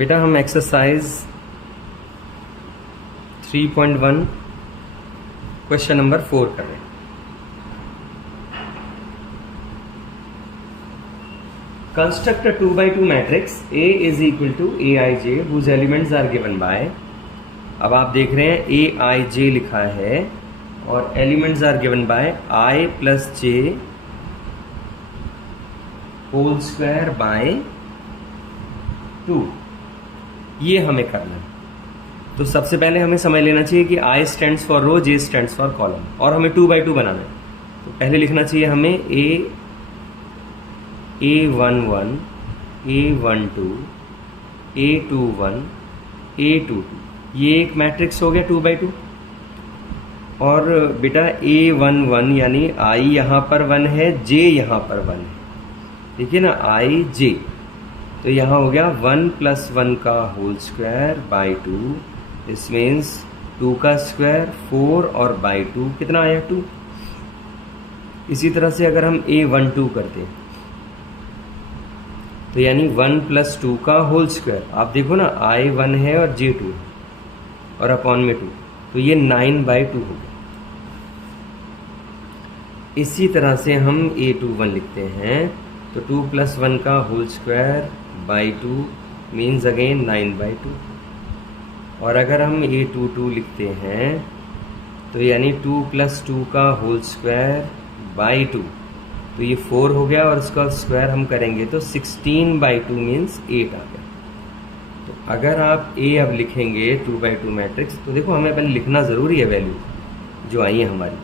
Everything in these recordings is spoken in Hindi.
बेटा हम एक्सरसाइज 3.1 क्वेश्चन नंबर 4 कर रहे हैं। Construct a 2x2 matrix A is equal to Aij whose elements are given by। अब आप देख रहे हैं Aij लिखा है और elements are given by I plus J whole square by 2। ये हमें करना है। तो सबसे पहले हमें समझ लेना चाहिए कि I stands for row, J stands for column, और हमें 2x2 बनाना है। तो पहले लिखना चाहिए हमें A11, A12, A21, A22। ये एक मैट्रिक्स हो गया 2x2। और बेटा A11 यानी I यहाँ पर 1 है, J यहाँ पर 1 है, देखिए ना, I J। तो यहाँ हो गया 1 प्लस 1 का whole square by 2। This means 2 का स्क्वायर 4 और बाई 2 कितना आया 2। इसी तरह से अगर हम A12 करते हैं तो यानी 1 प्लस 2 का होल स्क्वायर, आप देखो ना I 1 है और J 2 है और अपॉन में 2, तो ये 9/2 हो गया। इसी तरह से हम A21 लिखते हैं तो 2 प्लस 1 का whole square by 2 means again 9/2। और अगर हम A22 लिखते हैं तो यानी 2 प्लस 2 का होल स्क्वायर बाई 2, तो ये 4 हो गया और इसका स्क्वायर हम करेंगे तो 16/2 मीन्स 8 आ गया। तो अगर आप A अब लिखेंगे 2x2 मैट्रिक्स, तो देखो हमें पहले लिखना ज़रूरी है वैल्यू जो आई है हमारी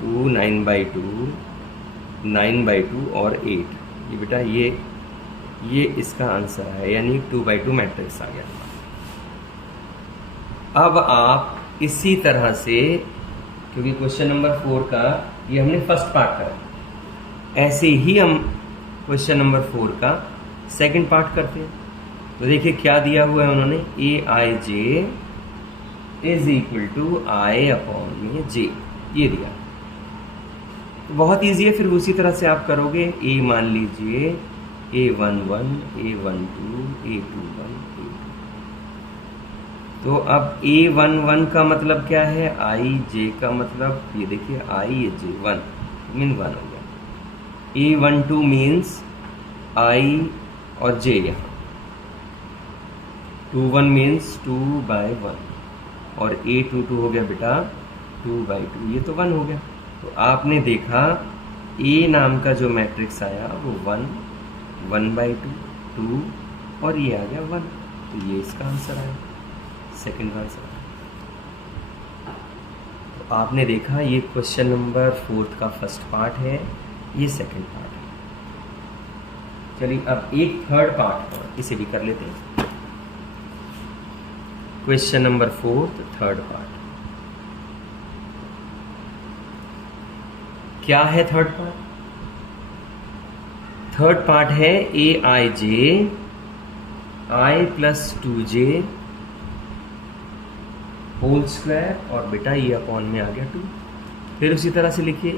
2, 9/2, 9/2 और 8। ये बेटा ये इसका आंसर है, यानी 2x2 मैट्रिक्स आ गया। अब आप इसी तरह से, क्योंकि क्वेश्चन नंबर 4 का ये हमने फर्स्ट पार्ट करा, ऐसे ही हम क्वेश्चन नंबर 4 का सेकंड पार्ट करते हैं। तो देखिए क्या दिया हुआ है उन्होंने, Aij is equal to I upon में J, ये दिया। तो बहुत ईजी है, फिर उसी तरह से आप करोगे। A मान लीजिए A11, A12, A21, A22। तो अब A11 का मतलब क्या है, I J का मतलब ये देखिए I J 1 मीन 1 हो गया। A12 मीन्स I और J यहाँ, 21 मीन्स 2/1 और A22 हो गया बेटा 2/2, ये तो 1 हो गया। तो आपने देखा A नाम का जो मैट्रिक्स आया वो 1, 1/2, 2 और ये आ गया 1। तो ये इसका आंसर आया, सेकंड आंसर आया। तो आपने देखा ये क्वेश्चन नंबर 4 का फर्स्ट पार्ट है, ये सेकंड पार्ट है। चलिए अब एक थर्ड पार्ट और इसे भी कर लेते हैं। क्वेश्चन नंबर 4 थर्ड पार्ट क्या है? थर्ड पार्ट है Aij I plus 2J whole square, और बेटा ये अपॉन में आ गया 2। फिर उसी तरह से लिखिए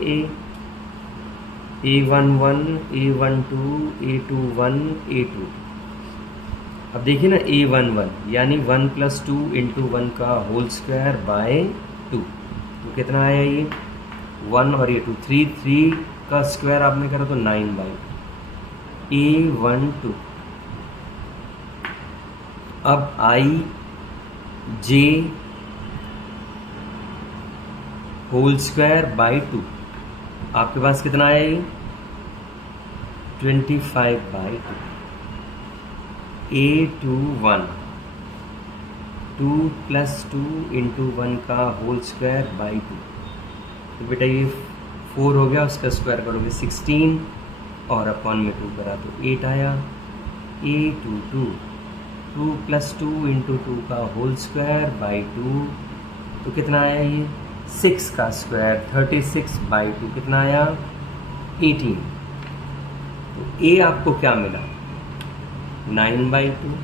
A11, A12, A21, A22। अब देखिए ना A11 यानी 1 प्लस 2 इंटू 1 का होल स्क्वायर बाय 2, तो कितना आया ये 1 और ये 2, 3 का स्क्वायर आपने करा तो 9/2। A12 अब I J whole square by 2, आपके पास कितना आया ये 25/2। A21 2 प्लस 2 इंटू 1 का होल स्क्वायर बाई 2, तो बेटा ये 4 हो गया, उसका स्क्वायर करोगे 16 और अपॉन में 2 करा तो 8 आया। A22 2 प्लस 2 इंटू 2 का होल स्क्वायर बाई 2, तो कितना आया ये 6 का स्क्वायर 36/2, कितना आया 18। तो A आपको क्या मिला 9/2,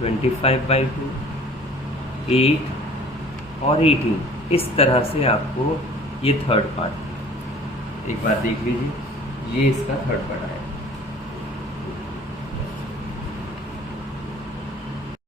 25/2, 8 और 18। इस तरह से आपको ये थर्ड पार्ट, एक बार देख लीजिए, ये इसका थर्ड पार्ट आया।